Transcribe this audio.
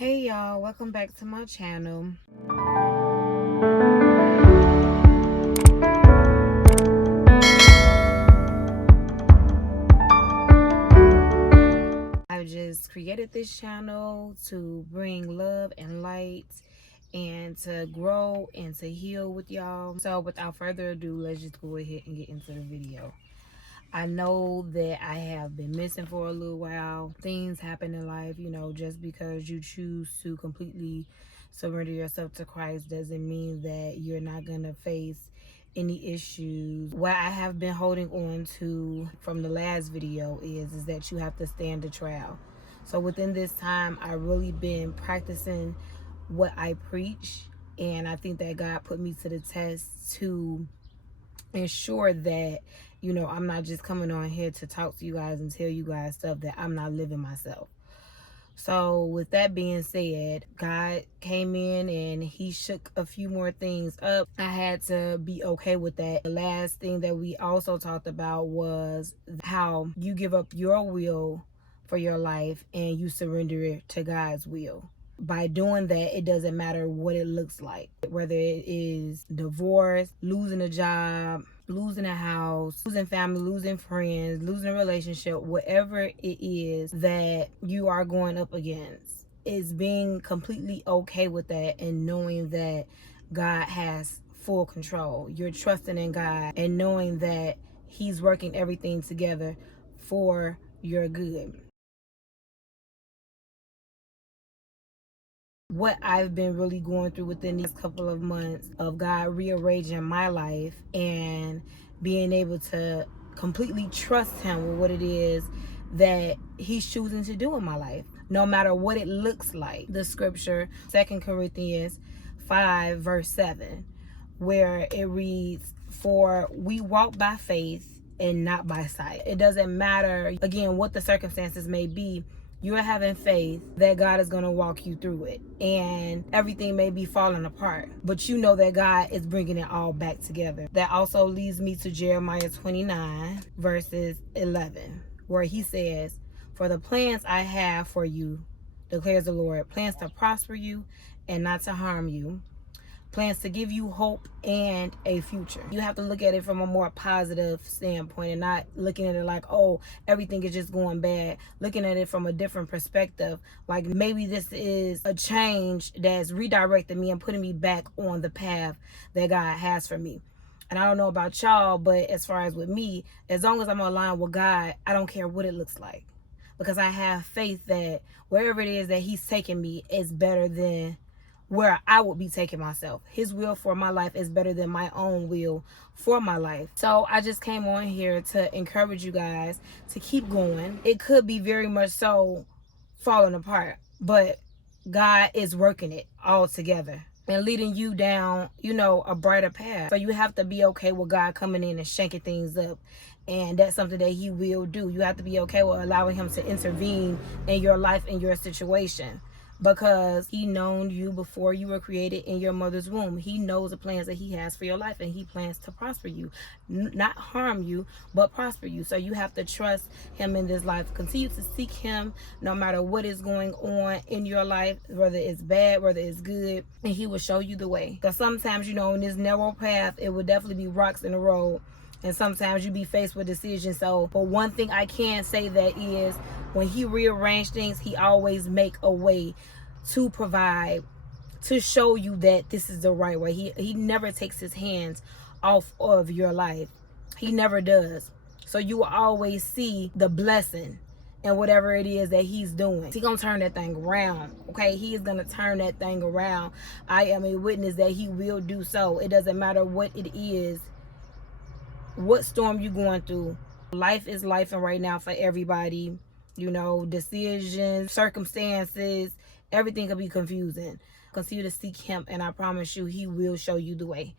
Hey y'all, welcome back to my channel. I just created this channel to bring love and light and to grow and to heal with y'all. So without further ado, let's just go ahead and get into the video. I know that I have been missing for a little while. Things happen in life, just because you choose to completely surrender yourself to Christ doesn't mean that you're not going to face any issues. What I have been holding on to from the last video is that you have to stand the trial. So within this time, I really been practicing what I preach, and I think that God put me to the test to ensure that I'm not just coming on here to talk to you guys and tell you guys stuff that I'm not living myself. So with that being said, God came in and he shook a few more things up. I had to be okay with that. The last thing that we also talked about was how you give up your will for your life and you surrender it to God's will. By doing that, it doesn't matter what it looks like, whether it is divorce, losing a job, losing a house, losing family, losing friends, losing a relationship, whatever it is that you are going up against, is being completely okay with that and knowing that God has full control. You're trusting in God and knowing that he's working everything together for your good. What I've been really going through within these couple of months of God rearranging my life and being able to completely trust him with what it is that he's choosing to do in my life, no matter what it looks like. The scripture, 2 Corinthians 5 verse 7, where it reads, "For we walk by faith and not by sight." It doesn't matter, again, what the circumstances may be. You're having faith that God is going to walk you through it, and everything may be falling apart, but you know that God is bringing it all back together. That also leads me to Jeremiah 29 verses 11, where he says, "For the plans I have for you, declares the Lord, plans to prosper you and not to harm you, plans to give you hope and a future." You have to look at it from a more positive standpoint and not looking at it like, oh, everything is just going bad. Looking at it from a different perspective, like maybe this is a change that's redirecting me and putting me back on the path that God has for me. And I don't know about y'all, but as far as with me, as long as I'm aligned with God, I don't care what it looks like, because I have faith that wherever it is that he's taking me is better than where I would be taking myself. His will for my life is better than my own will for my life. So I just came on here to encourage you guys to keep going. It could be very much so falling apart, but God is working it all together and leading you down, a brighter path. So you have to be okay with God coming in and shaking things up. And that's something that he will do. You have to be okay with allowing him to intervene in your life, in your situation, because he known you before you were created in your mother's womb. He knows the plans that he has for your life, and he plans to prosper you, not harm you, but prosper you. So you have to trust him in this life. Continue to seek him no matter what is going on in your life, whether it's bad, whether it's good, and he will show you the way. Because sometimes, in this narrow path, it will definitely be rocks in the road, and sometimes you be faced with decisions. So, but one thing I can say that is, when he rearrange things, he always make a way to provide, to show you that this is the right way. He never takes his hands off of your life. He never does. So you will always see the blessing and whatever it is that he's doing. He's gonna turn that thing around. Okay, he is gonna turn that thing around. I am a witness that he will do so. It doesn't matter what it is, what storm you're going through. Life is life, and right now for everybody, decisions, circumstances, everything can be confusing. Continue to seek him, and I promise you he will show you the way.